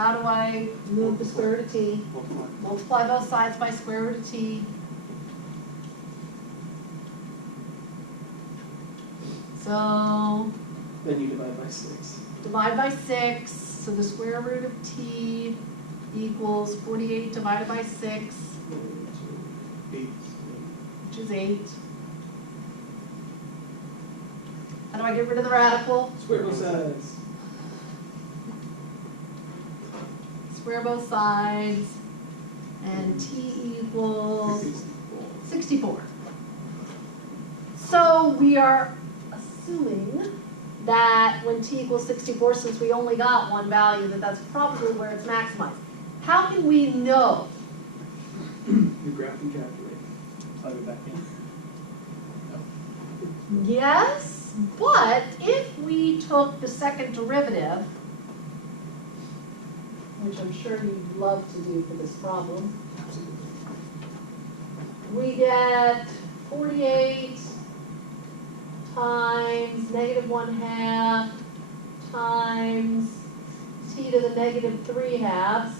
How do I move the square root of t? Multiply. Multiply both sides by square root of t. So Then you divide by 6. divide by 6, so the square root of t equals 48 divided by 6, 8. which is 8. How do I get rid of the radical? Square both sides. Square both sides, and t equals 64. So we are assuming that when t equals 64, since we only got one value, that that's probably where it's maximized. How can we know? You graph and calculate. Plug it back in. Yes, but if we took the second derivative, which I'm sure you'd love to do for this problem, we get 48 times -1/2 times t to the -3/2,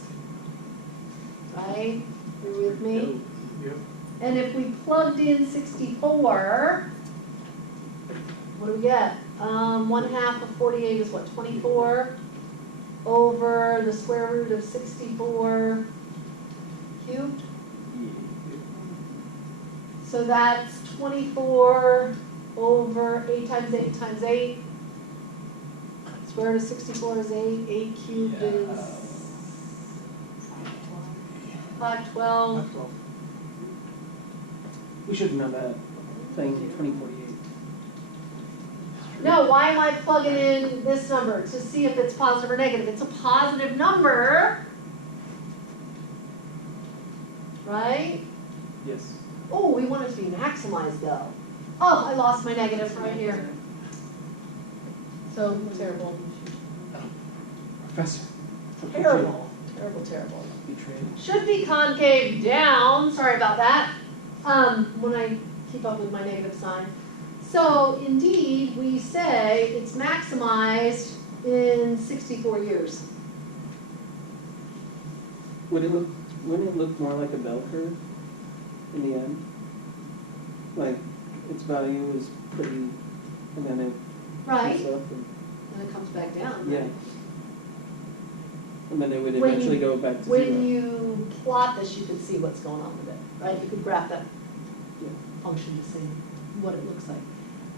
right? You with me? Yep. And if we plugged in 64, what do we get? 1/2 of 48 is what, 24 over the square root of 64 cubed? So that's 24 over 8 times 8 times 8. Square root of 64 is 8. 8 cubed is 512. We should have known that thing 2048. No, why am I plugging in this number? To see if it's positive or negative. It's a positive number, right? Yes. Oh, we want it to be maximized though. Oh, I lost my negative right here. So terrible. Professor. Terrible. Terrible, terrible. Betrayed. Should be concave down. Sorry about that. When I keep up with my negative sign. So indeed, we say it's maximized in 64 years. Wouldn't it look more like a bell curve in the end? Like its value is pretty, and then it Right? goes up and, And it comes back down. yeah. And then it would When eventually you- go back to When 0. you plot this, you can see what's going on with it, right? You could graph that Yeah. function to see what it looks like.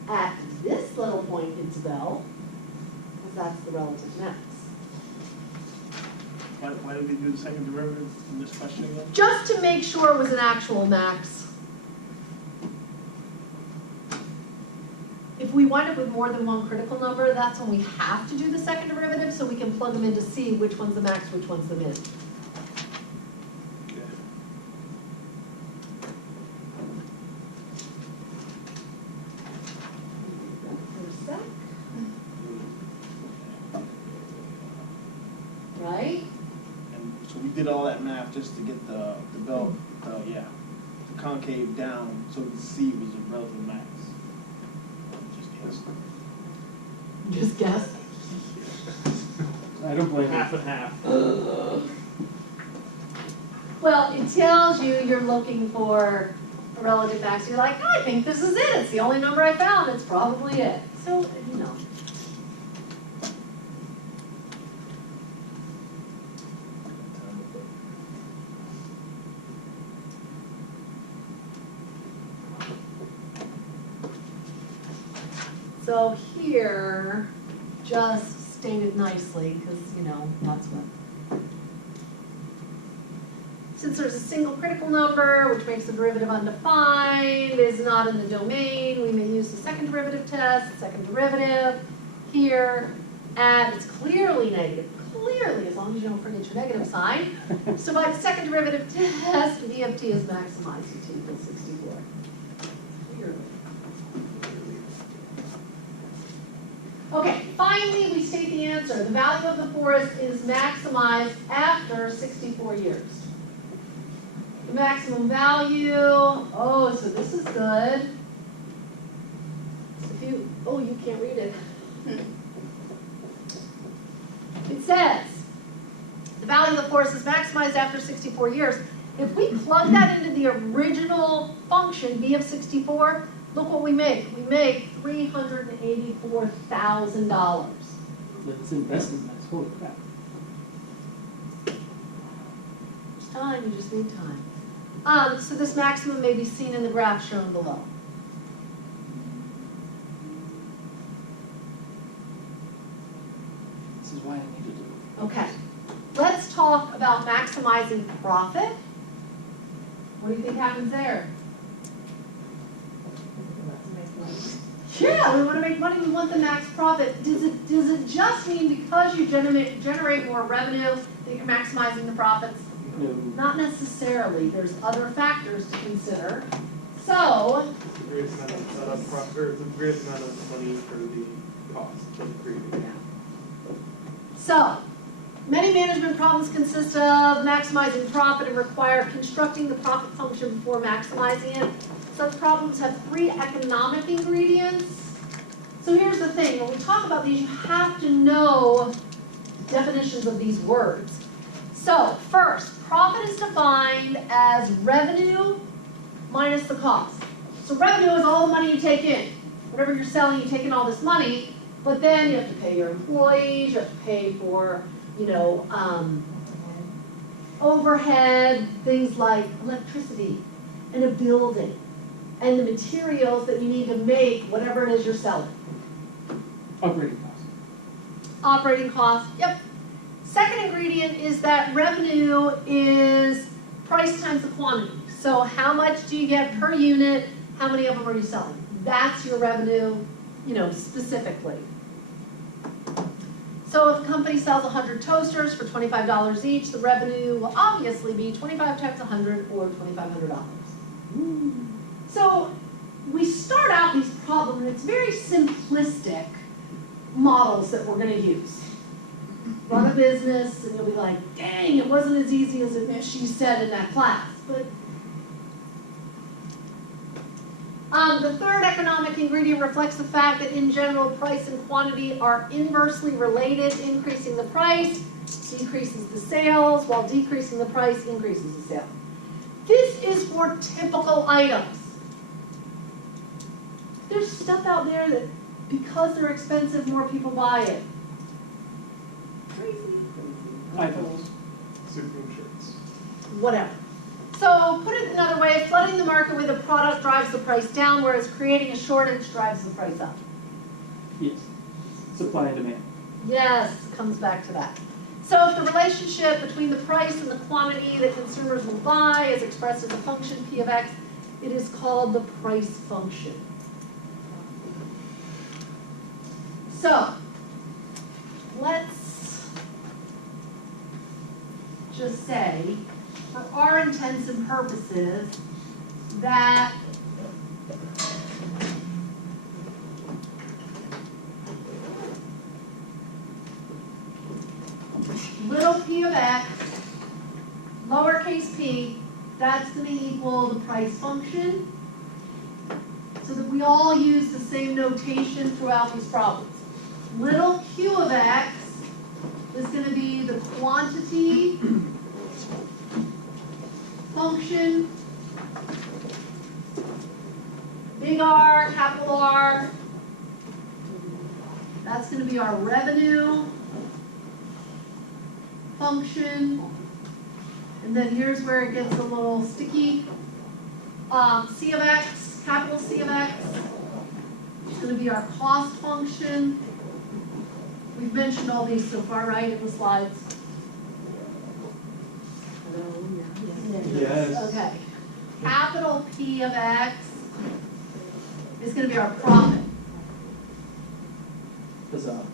At this little point, it's bell, because that's the relative max. Why did we do the second derivative in this question again? Just to make sure it was an actual max. If we wind up with more than one critical number, that's when we have to do the second derivative, so we can plug them in to see which one's the max, which one's the min. For a sec. Right? And so we did all that math just to get the bell, the concave down, so the C was a relative max. Just guess. Just guess. I don't blame you. Half and half. Well, it tells you you're looking for a relative max. You're like, I think this is it. It's the only number I found. It's probably it. So, you know. So here, just stated nicely, because, you know, that's what. Since there's a single critical number, which makes the derivative undefined, is not in the domain, we may use the second derivative test, second derivative here, and it's clearly negative, clearly, as long as you don't forget your negative sign. So by the second derivative test, v of t is maximized at t equals 64. Clearly. Okay, finally, we state the answer. The value of the forest is maximized after 64 years. The maximum value, oh, so this is good. If you, oh, you can't read it. It says, value of the forest is maximized after 64 years. If we plug that into the original function, B of 64, look what we make. We make $384,000. Let's invest in this, holy crap. It's time, you just need time. So this maximum may be seen in the graph shown below. This is why I needed to. Okay, let's talk about maximizing profit. What do you think happens there? Yeah, we want to make money, we want the max profit. Does it just mean because you generate more revenue that you're maximizing the profits? No. Not necessarily, there's other factors to consider. So, The greatest amount of money for the cost of creating. So, many management problems consist of maximizing profit and require constructing the profit function before maximizing it. Such problems have 3 economic ingredients. So here's the thing, when we talk about these, you have to know definitions of these words. So, first, profit is defined as revenue minus the cost. So revenue is all the money you take in. Whatever you're selling, you take in all this money, but then you have to pay your employees, you have to pay for, overhead, things like electricity and a building and the materials that you need to make whatever it is you're selling. Operating costs. Operating costs, yep. Second ingredient is that revenue is price times the quantity. So how much do you get per unit? How many of them are you selling? That's your revenue, specifically. So if a company sells 100 toasters for $25 each, the revenue will obviously be 25 times 100 or $2,500. So we start out these problems, and it's very simplistic models that we're going to use. Run a business, and you'll be like, dang, it wasn't as easy as she said in that class. But the third economic ingredient reflects the fact that in general, price and quantity are inversely related. Increasing the price decreases the sales, while decreasing the price increases the sales. This is for typical items. There's stuff out there that because they're expensive, more people buy it. Crazy. iPhones. Supreme shirts. Whatever. So put it another way, flooding the market with a product drives the price down, whereas creating a shortage drives the price up. Yes. Supply and demand. Yes, comes back to that. So if the relationship between the price and the quantity that consumers will buy is expressed as a function P of X, it is called the price function. So let's just say, for our intents and purposes, that little p of x, lowercase p, that's going to equal the price function, so that we all use the same notation throughout these problems. Little q of x is going to be the quantity function, big R, capital R, that's going to be our revenue function, and then here's where it gets a little sticky. C of x, capital C of x, is going to be our cost function. We've mentioned all these so far, right, in the slides? Yes. Okay. Capital P of x is going to be our profit. Huzzah.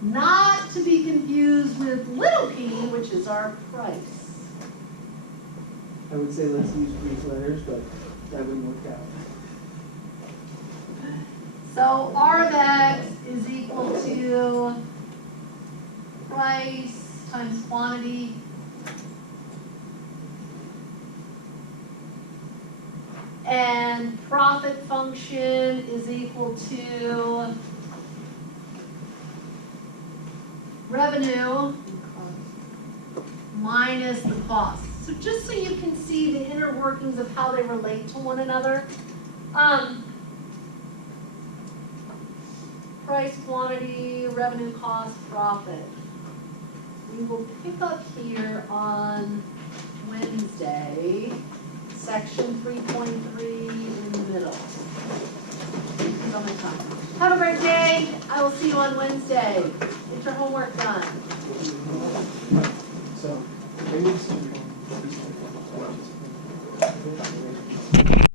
Not to be confused with little p, which is our price. I would say let's use Greek letters, but that wouldn't work out. So R of x is equal to price times quantity and profit function is equal to revenue minus the cost. So just so you can see the inner workings of how they relate to one another. Price, quantity, revenue, cost, profit. We will pick up here on Wednesday, section 3.3 in the middle. Have a great day. I will see you on Wednesday. Get your homework done. So, maybe it's.